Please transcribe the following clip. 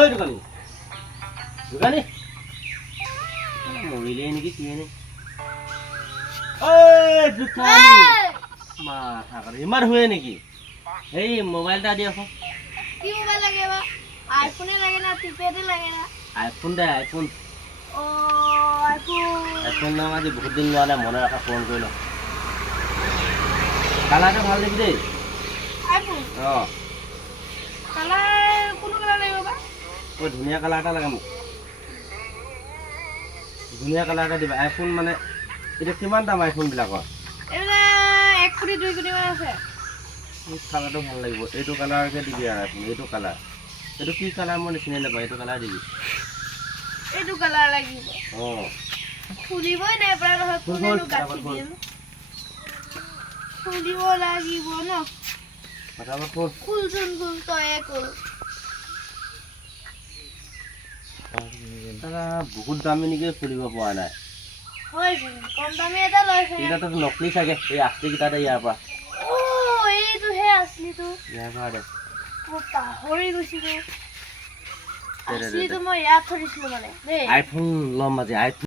এই দোকানী দোকানী মৰিলে নেকি কি নে এই দোকানী মাথা কাটে ইমান শুৱে নেকি এই মোবাইল এটা দি আকৌ কি মোবাইল লাগে বা আইফোনে লাগে না টিপেডে লাগে না আইফোন দে আইফোন ও আইফোন নাম আজি বহুত দিন লোৱা নাই মনে ৰাখা ফোন কৰি লওঁ কালাৰটো ভাল নেকি দেই আইফোন অঁ কালাৰ কোনটো কালাৰ লাগিব বা ঐ ধুনীয়া কালাৰ এটা লাগে মোক ধুনীয়া কালাৰ এটা দিবা আইফোন মানে এতিয়া কিমান দাম আইফোনবিলাকৰ এটা 1 কোটি 2 কোটি মান আছে মোক কালাৰটো ভাল লাগিব এইটো কালাৰকে দিবি আৰু আইফোন এইটো কালাৰ এইটো কি কালাৰ মই চিনি নাপাওঁ এইটো কালাৰ দিবি এইটো কালাৰ লাগিব অঁ খুলিবই নাই পৰা নহয় কোনেনো কাটি দিম খুলিব লাগিব ন ফটাফট খোল খুলচোন খুল তয়ে খুল বহুত দামী নেকি খুলিব পৰা নাই হয় কম দামী এটা লৈছে এটাতো নকলি চাগে এই আস্তিকেইটাতে ইয়াৰ পৰা ও এইটোহে আছলিটো ইয়াৰ পৰা দে মই পাহৰি গৈছিলোঁ আছলিটো মই ইয়াত থৈ দিছিলোঁ মানে দেই আইফোন ল'ম আজি আইফোন